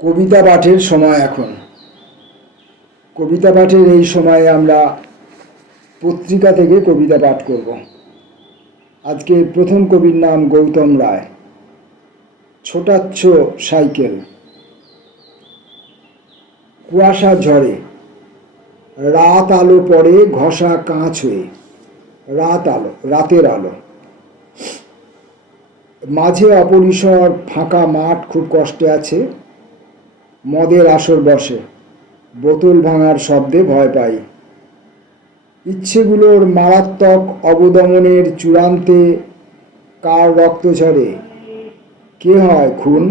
কবিতা পাঠের সময় এখন। কবিতা পাঠের এই সময়ে আমরা পত্রিকা থেকে কবিতা পাঠ করব। আজকে প্রথম কবির নাম গৌতম রায়। ছোটাচ্ছ সাইকেল। কুয়াশা ঝরে, রাত আলো পড়ে ঘষা কাঁচ হয়ে। রাতের আলো মাঝে অপরিসর ফাঁকা মাঠ, খুব কষ্টে আছে। মদের আসর বসে, বোতল ভাঙার শব্দে ভয় পাই। ইচ্ছেগুলোর মারাত্মক অবদমনের চূড়ান্তে কার রক্ত ঝরে, কে হয় খুন?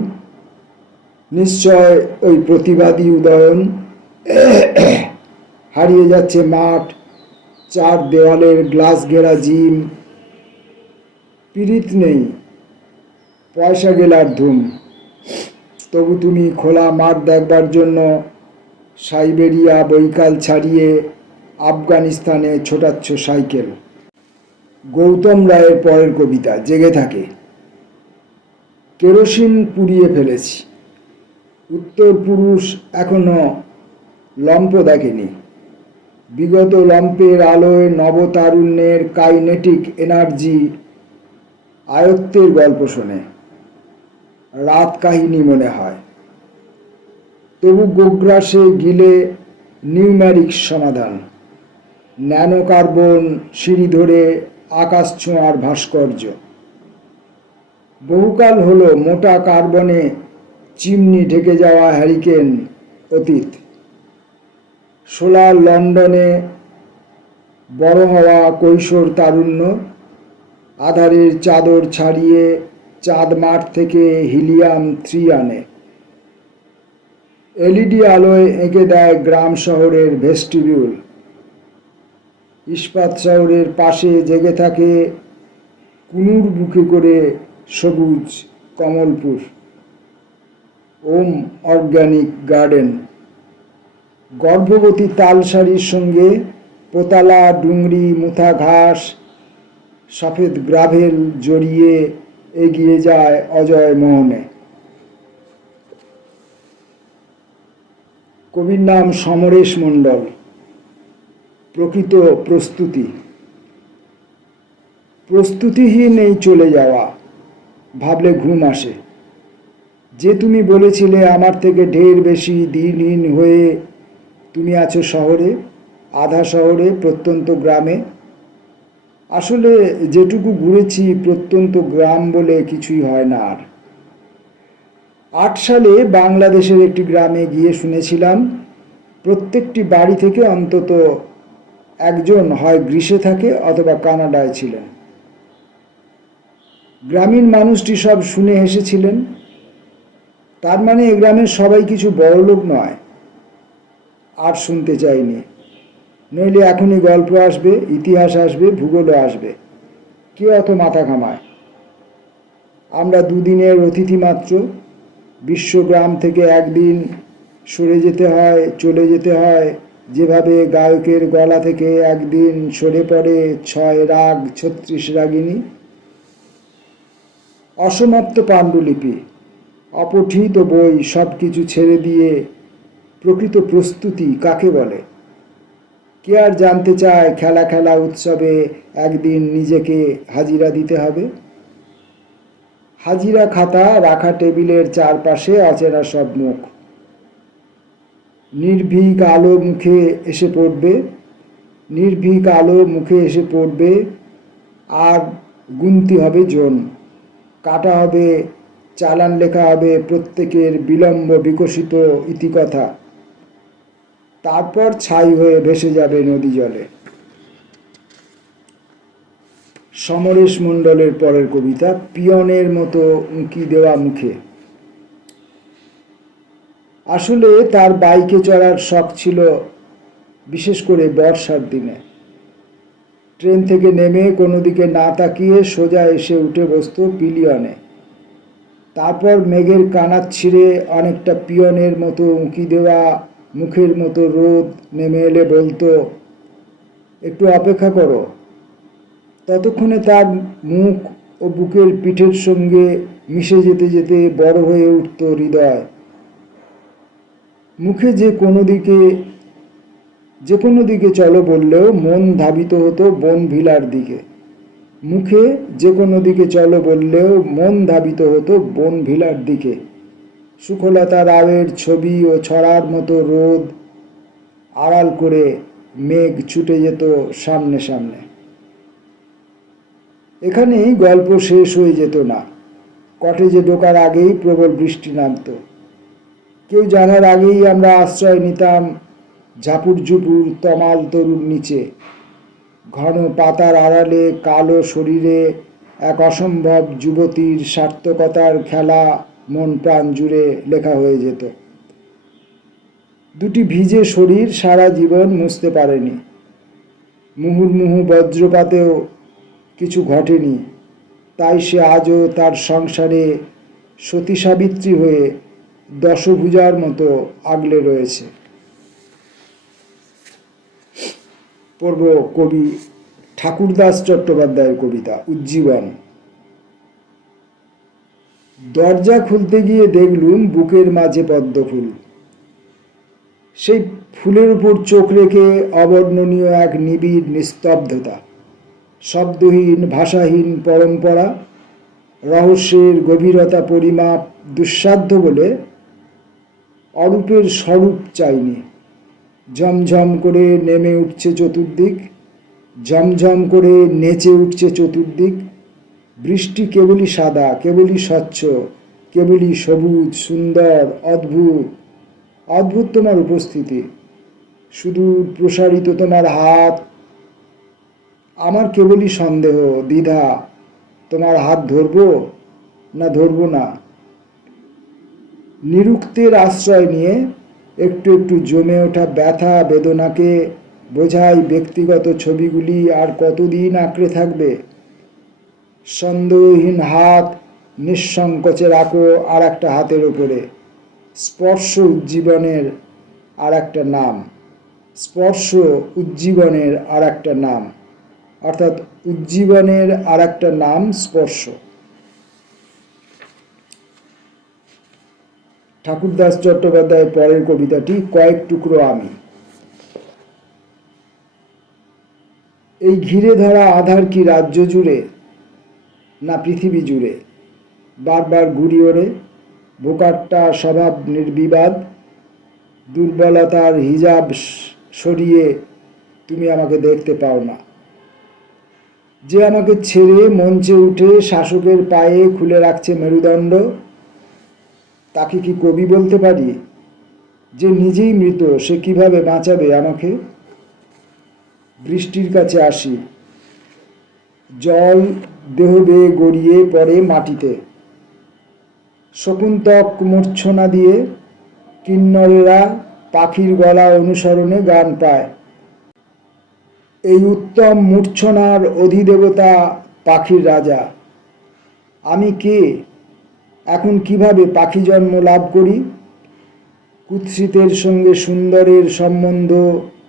নিশ্চয় ওই প্রতিবাদী উদয়ন। হারিয়ে যাচ্ছে মাঠ, চার দেওয়ালের গ্লাস ঘেরা জিম। পীড়িত নেই, পয়সা গেলার ধুম। তবু তুমি খোলা মাঠ দেখবার জন্য সাইবেরিয়া বৈকাল ছাড়িয়ে আফগানিস্তানে ছোটাচ্ছ সাইকেল। গৌতম রায়ের পরের কবিতা জেগে থাকে। কেরোসিন পুড়িয়ে ফেলেছি, উত্তর পুরুষ এখনো লম্প দেখেনি। বিগত লম্পের আলোয় নবতারুণ্যের কাইনেটিক এনার্জি আয়ত্তের গল্প শোনে, রাত কাহিনী মনে হয়। তবু গোগ্রাসে গিলে নিউম্যারিক সমাধান। ন্যানো কার্বন সিঁড়ি ধরে আকাশ ছোঁয়ার ভাস্কর্য। বহুকাল হলো মোটা কার্বনে চিমনি ঢেকে যাওয়া হ্যারিকেন অতীত। সোলার লন্ডনে বড় হওয়া কৈশোর তারুণ্য। আধারের চাদর ছাড়িয়ে চাঁদ মাঠ থেকে হিলিয়াম 3 আনে। এলইডি আলোয় এঁকে দেয় গ্রাম শহরের ভেস্টিবিউল। ইস্পাত শহরের পাশে জেগে থাকে কুনুর বুকে করে সবুজ কমলপুর। ওম অর্গানিক গার্ডেন। গর্ভবতী তালসারির সঙ্গে পোতালা ডুংরি, মুথা ঘাস, সফেদ গ্রাভেল জড়িয়ে এগিয়ে যায় অজয় মোহনে। কবির নাম সমরেশ মণ্ডল। প্রকৃত প্রস্তুতি। প্রস্তুতিহীন এই চলে যাওয়া, ভাবলে ঘুম আসে। যে তুমি বলেছিলে আমার থেকে ঢের বেশি দিনহীন হয়ে তুমি আছো শহরে, আধা শহরে, প্রত্যন্ত গ্রামে। আসলে যেটুকু ঘুরেছি প্রত্যন্ত গ্রাম বলে কিছুই হয় না আর। 8 সালে বাংলাদেশের একটি গ্রামে গিয়ে শুনেছিলাম প্রত্যেকটি বাড়ি থেকে অন্তত একজন হয় গ্রীসে থাকে অথবা কানাডায় ছিলেন। গ্রামীণ মানুষটি সব শুনে হেসেছিলেন। তার মানে এ গ্রামের সবাই কিছু বড়লোক নয়। আর শুনতে চাইনি, নইলে এখনই গল্প আসবে, ইতিহাস আসবে, ভূগোলও আসবে। কে অত মাথা ঘামায়? আমরা 2 দিনের অতিথি মাত্র। বিশ্বগ্রাম থেকে একদিন সরে যেতে হয়, চলে যেতে হয়, যেভাবে গায়কের গলা থেকে একদিন সরে পড়ে 6 রাগ 36 রাগিনী। অসমাপ্ত পাণ্ডুলিপি, অপঠিত বই, সব কিছু ছেড়ে দিয়ে প্রকৃত প্রস্তুতি কাকে বলে? কে আর জানতে চায় খেলা খেলা উৎসবে একদিন নিজেকে হাজিরা দিতে হবে? হাজিরা খাতা রাখা টেবিলের চারপাশে অচেনা সব মুখ। নির্ভীক আলো মুখে এসে পড়বে, নির্ভীক আলো মুখে এসে পড়বে। আর গুনতি হবে জন, কাটা হবে চালান, লেখা হবে প্রত্যেকের বিলম্ব বিকশিত ইতিকথা। তারপর ছাই হয়ে ভেসে যাবে নদী জলে। সমরেশ মণ্ডলের পরের কবিতা পিয়নের মতো উঁকি দেওয়া মুখে। আসলে তার বাইকে চড়ার শখ ছিল, বিশেষ করে বর্ষার দিনে। ট্রেন থেকে নেমে কোনো দিকে না তাকিয়ে সোজা এসে উঠে বসত পিলিয়নে। তারপর মেঘের কানাত ছিঁড়ে অনেকটা পিয়নের মতো উঁকি দেওয়া মুখের মতো রোদ নেমে এলে বলতো, একটু অপেক্ষা করো। ততক্ষণে তার মুখ ও বুকের পিঠের সঙ্গে মিশে যেতে যেতে বড় হয়ে উঠত হৃদয়। মুখে যে কোনো দিকে চলো বললেও মন ধাবিত হতো বনভিলার দিকে। মুখে যে কোনো দিকে চলো বললেও মন ধাবিত হতো বনভিলার দিকে। সুখলতা রাওয়ের ছবি ও ছড়ার মতো রোদ আড়াল করে মেঘ ছুটে যেত সামনে সামনে। এখানেই গল্প শেষ হয়ে যেত না। কটেজে ঢোকার আগেই প্রবল বৃষ্টি নামত। কেউ জানার আগেই আমরা আশ্রয় নিতাম ঝাপুর ঝুপুর তমাল তরুর নিচে। ঘন পাতার আড়ালে কালো শরীরে এক অসম্ভব যুবতীর সার্থকতার খেলা মন প্রাণ জুড়ে লেখা হয়ে যেত। দুটি ভিজে শরীর সারা জীবন মুছতে পারেনি। মুহুর্মুহু বজ্রপাতেও কিছু ঘটেনি, তাই সে আজও তার সংসারে সতী সাবিত্রী হয়ে দশভুজার মতো আগলে রয়েছে। পড়ব কবি ঠাকুরদাস চট্টোপাধ্যায়ের কবিতা উজ্জীবন। দরজা খুলতে গিয়ে দেখলুম বুকের মাঝে পদ্মফুল। সেই ফুলের উপর চোখ রেখে অবর্ণনীয় এক নিবিড় নিস্তব্ধতা, শব্দহীন ভাষাহীন পরম্পরা। রহস্যের গভীরতা পরিমাপ দুঃসাধ্য বলে অরূপের স্বরূপ চাইনি। ঝমঝম করে নেমে উঠছে চতুর্দিক, ঝমঝম করে নেচে উঠছে চতুর্দিক। বৃষ্টি কেবলই সাদা, কেবলই স্বচ্ছ, কেবলই সবুজ, সুন্দর, অদ্ভুত। অদ্ভুত তোমার উপস্থিতি, শুধু প্রসারিত তোমার হাত। আমার কেবলই সন্দেহ, দ্বিধা, তোমার হাত ধরবো না ধরবো না। নিরুক্তের আশ্রয় নিয়ে একটু একটু জমে ওঠা ব্যথা বেদনাকে বোঝাই ব্যক্তিগত ছবিগুলি আর কতদিন আঁকড়ে থাকবে। সন্দেহহীন হাত নিঃসংকোচে রাখো আর একটা হাতের ওপরে। স্পর্শ উজ্জীবনের আর একটা নাম, স্পর্শ উজ্জীবনের আর একটা নাম, অর্থাৎ উজ্জীবনের আর একটা নাম স্পর্শ। ঠাকুরদাস চট্টোপাধ্যায়ের পরের কবিতাটি কয়েক টুকরো আমি। এই ঘিরে ধরা আধার কি রাজ্য জুড়ে না পৃথিবী জুড়ে? বারবার ঘুরি ওরে, ভোকাট্টা স্বভাব নির্বিবাদ। দুর্বলতার হিজাব সরিয়ে তুমি আমাকে দেখতে পাও না। যে আমাকে ছেড়ে মঞ্চে উঠে শাসকের পায়ে খুলে রাখছে মেরুদণ্ড, তাকে কি কবি বলতে পারি? যে নিজেই মৃত, সে কিভাবে বাঁচাবে আমাকে? বৃষ্টির কাছে আসি, জল দেহ বেয়ে গড়িয়ে পড়ে মাটিতে। শকুন্তক মূর্ছনা দিয়ে কিন্নরেরা পাখির গলা অনুসরণে গান পায়। এই উত্তম মূর্ছনার অধিদেবতা পাখির রাজা। আমি কে? এখন কিভাবে পাখি জন্ম লাভ করি? কুৎসিতের সঙ্গে সুন্দরের সম্বন্ধ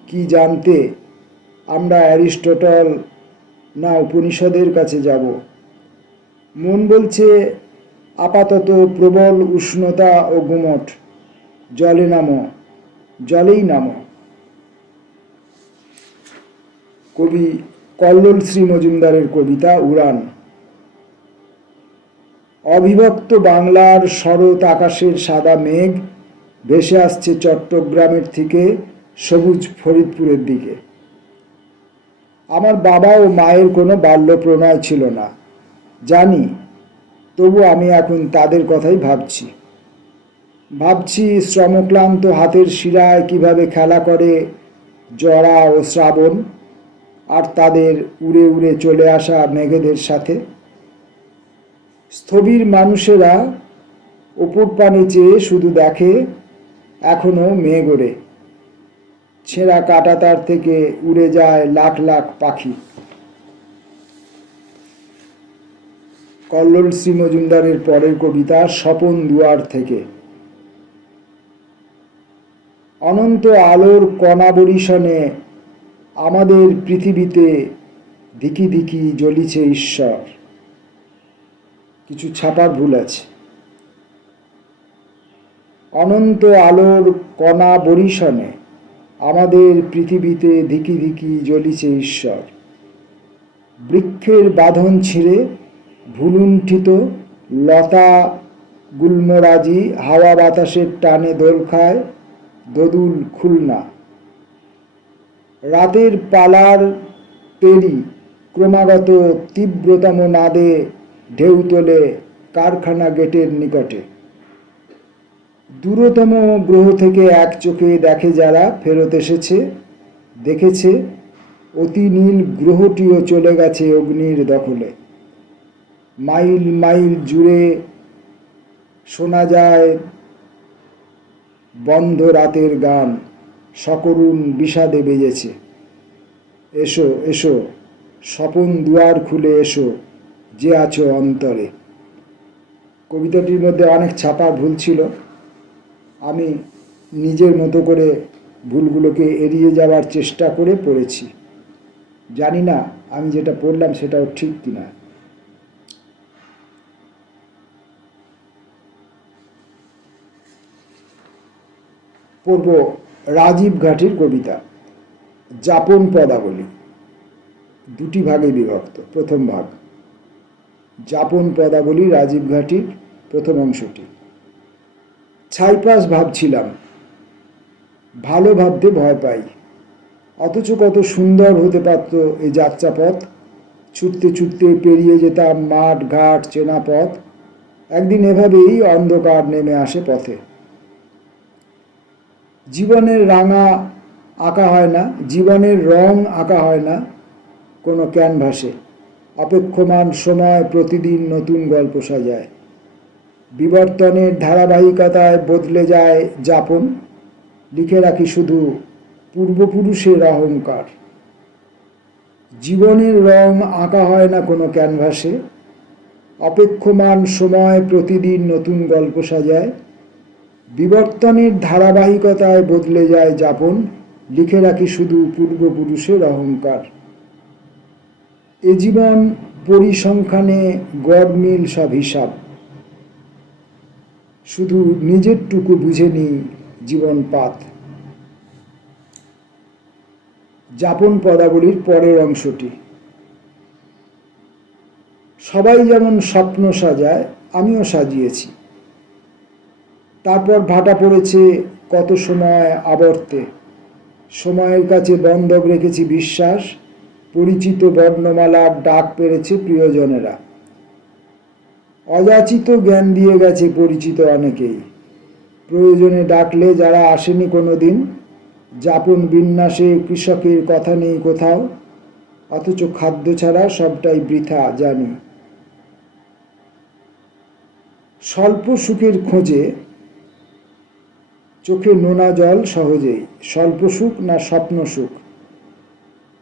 কি জানতে আমরা অ্যারিস্টটল না উপনিষদের কাছে যাব? মন বলছে আপাতত প্রবল উষ্ণতা ও গুমট, জলে নামো, জলেই নামো। কবি কল্লোল শ্রী মজুমদারের কবিতা উড়ান। অবিভক্ত বাংলার শরৎ আকাশের সাদা মেঘ ভেসে আসছে চট্টগ্রামের থেকে সবুজ ফরিদপুরের দিকে। আমার বাবা ও মায়ের কোনো বাল্য প্রণয় ছিল না জানি, তবু আমি এখন তাদের কথাই ভাবছি। ভাবছি শ্রমক্লান্ত হাতের শিরায় কিভাবে খেলা করে জরা ও শ্রাবণ, আর তাদের উড়ে উড়ে চলে আসা মেঘেদের সাথে। স্থবির মানুষেরা ওপর পানে চেয়ে শুধু দেখে এখনো মেঘ ওড়ে। ছেঁড়া কাঁটাতার থেকে উড়ে যায় লাখ লাখ পাখি। কল্লোল শ্রী মজুমদারের পরের কবিতা স্বপন দুয়ার থেকে। অনন্ত আলোর কণা বরিশনে আমাদের পৃথিবীতে ধিকি ধিকি জ্বলিছে ঈশ্বর। কিছু ছাপার ভুল আছে। অনন্ত আলোর কণা বরিশনে আমাদের পৃথিবীতে ধিকি ধিকি জ্বলিছে ঈশ্বর। বৃক্ষের বাঁধন ছিঁড়ে ভুলুণ্ঠিত লতা গুল্মরাজি হাওয়া বাতাসের টানে দোল খায় দোদুল খুলনা। রাতের পালার তেরি ক্রমাগত তীব্রতম নাদে ঢেউ তোলে কারখানা গেটের নিকটে। দূরতম গ্রহ থেকে এক চোখে দেখে যারা ফেরত এসেছে, দেখেছে অতি নীল গ্রহটিও চলে গেছে অগ্নির দখলে। মাইল মাইল জুড়ে শোনা যায় বন্ধ রাতের গান, সকরুণ বিষাদে বেজেছে। এসো এসো স্বপন দুয়ার খুলে এসো, যে আছো অন্তরে। কবিতাটির মধ্যে অনেক ছাপা ভুল ছিল, আমি নিজের মতো করে ভুলগুলোকে এড়িয়ে যাওয়ার চেষ্টা করে পড়েছি। জানি না আমি যেটা পড়লাম সেটাও ঠিক কিনা। পড়ব রাজীব ঘাটির কবিতা যাপন পদাবলী। দুটি ভাগে বিভক্ত। প্রথম ভাগ যাপন পদাবলী রাজীব ঘাটির প্রথম অংশটি। ছাইপাশ ভাবছিলাম, ভালো ভাবতে ভয় পাই, অথচ কত সুন্দর হতে পারত এ যাত্রাপথ। ছুটতে ছুটতে পেরিয়ে যেতাম মাঠ ঘাট চেনা পথ। একদিন এভাবেই অন্ধকার নেমে আসে পথে। জীবনের রাঙা আঁকা হয় না, জীবনের রং আঁকা হয় না কোনো ক্যানভাসে। অপেক্ষমান সময় প্রতিদিন নতুন গল্প সাজায়। বিবর্তনের ধারাবাহিকতায় বদলে যায় যাপন। লিখে রাখি শুধু পূর্বপুরুষের অহংকার। জীবনের রং আঁকা হয় না কোনো ক্যানভাসে। অপেক্ষমান সময় প্রতিদিন নতুন গল্প সাজায়। বিবর্তনের ধারাবাহিকতায় বদলে যায় যাপন। লিখে রাখি শুধু পূর্বপুরুষের অহংকার। এ জীবন পরিসংখ্যানে গড়মিল সব হিসাব। শুধু নিজেরটুকু বুঝে নিই জীবন পাত। যাপন পদাবলীর পরের অংশটি। সবাই যেমন স্বপ্ন সাজায়, আমিও সাজিয়েছি। তারপর ভাটা পড়েছে কত সময় আবর্তে। সময়ের কাছে বন্ধক রেখেছি বিশ্বাস। পরিচিত বর্ণমালার ডাক পেরেছে প্রিয়জনেরা। অযাচিত জ্ঞান দিয়ে গেছে পরিচিত অনেকেই। প্রয়োজনে ডাকলে যারা আসেনি কোনো দিন। যাপন বিন্যাসে কৃষকের কথা নেই কোথাও, অথচ খাদ্য ছাড়া সবটাই বৃথা জানি। স্বল্প সুখের খোঁজে চোখে নোনা জল সহজেই। স্বল্প সুখ না স্বপ্ন সুখ?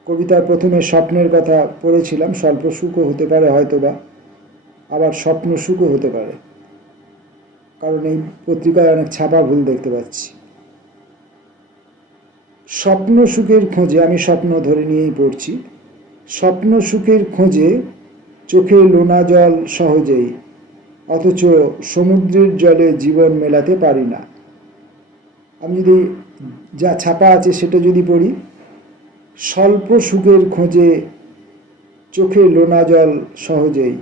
কবিতার প্রথমে স্বপ্নের কথা পড়েছিলাম, স্বল্প সুখও হতে পারে হয়তোবা, আবার স্বপ্ন সুখও হতে পারে, কারণ এই পত্রিকায় অনেক ছাপা ভুল দেখতে পাচ্ছি। স্বপ্ন সুখের খোঁজে, আমি স্বপ্ন ধরে নিয়েই পড়ছি। স্বপ্ন সুখের খোঁজে চোখে লোনা জল সহজেই, অথচ সমুদ্রের জলে জীবন মেলাতে পারি না। আমি যদি যা ছাপা আছে সেটা যদি পড়ি, স্বল্প সুখের খোঁজে চোখে লোনা জল সহজেই,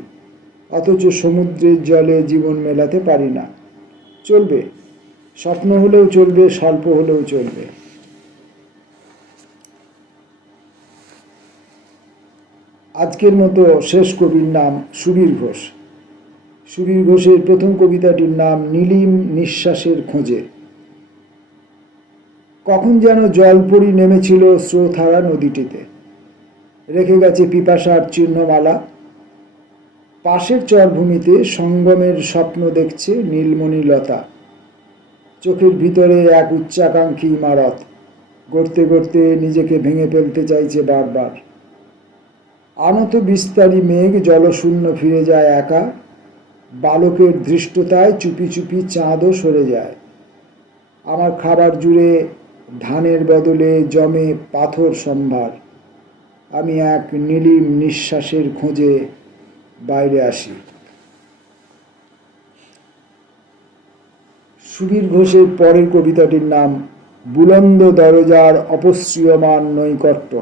অথচ সমুদ্রের জলে জীবন মেলাতে পারি না। চলবে, স্বপ্ন হলেও চলবে, স্বল্প হলেও চলবে। আজকের মতো শেষ কবির নাম সুবীর ঘোষ। সুবীর ঘোষের প্রথম কবিতাটির নাম নীলিম নিঃশ্বাসের খোঁজে। কখন যেন জলপরি নেমেছিল স্রোতহারা নদীটিতে, রেখে গেছে পিপাসার চিহ্নমালা। পাশের চরভূমিতে সঙ্গমের স্বপ্ন দেখছে নীলমণি লতা। চোখের ভিতরে এক উচ্চাকাঙ্ক্ষী ইমারত, গড়তে গড়তে নিজেকে ভেঙে ফেলতে চাইছে বারবার। আনত বিস্তারী মেঘ জলশূন্য ফিরে যায় একা। বালকের ধৃষ্টতায় চুপি চুপি চাঁদও সরে যায়। আমার খাবার জুড়ে ধানের বদলে জমে পাথর সম্ভার। আমি এক নীলিম নিঃশ্বাসের খোঁজে বাইরে আসি। সুবীর ঘোষের পরের কবিতাটির নাম বুলন্দ দরজার অপসৃয়মান নৈকট্য।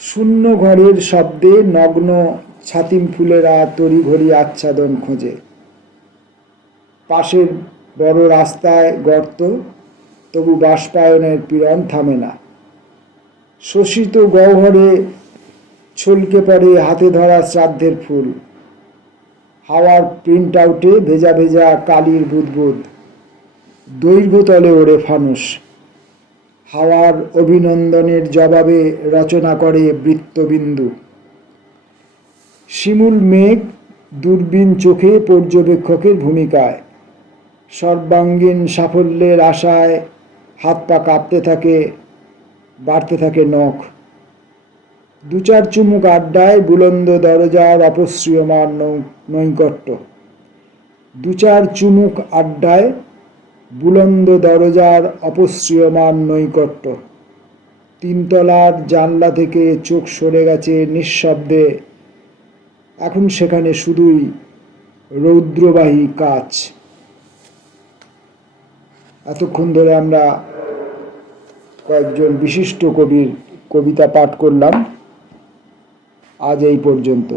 শূন্য ঘরের শব্দে নগ্ন ছাতিম ফুলেরা তড়িঘড়ি আচ্ছাদন খোঁজে। পাশের বড় রাস্তায় গর্ত, তবু বাষ্পায়নের পীড়ন থামে না। শোষিত গহ্বরে ছলকে পড়ে হাতে ধরা শ্রাদ্ধের ফুল। হাওয়ার প্রিন্ট আউটে ভেজা ভেজা কালির বুদবুদ। দৈর্ঘ্যতলে ওড়ে ফানুস। হাওয়ার অভিনন্দনের জবাবে রচনা করে বৃত্তবিন্দু। শিমুল মেঘ দূরবীন চোখে পর্যবেক্ষকের ভূমিকায়। সর্বাঙ্গীন সাফল্যের আশায় হাত পা কাঁপতে থাকে, বাড়তে থাকে নখ। দু চার চুমুক আড্ডায় বুলন্দ দরজার অপসৃয়মান নৈকট্য। দু চার চুমুক আড্ডায় বুলন্দ দরজার অপসৃয়মান নৈকট্য। তিনতলার জানলা থেকে চোখ সরে গেছে নিঃশব্দে, এখন সেখানে শুধুই রৌদ্রবাহী কাচ। এতক্ষণ ধরে আমরা কয়েকজন বিশিষ্ট কবির কবিতা পাঠ করলাম। আজ এই পর্যন্ত।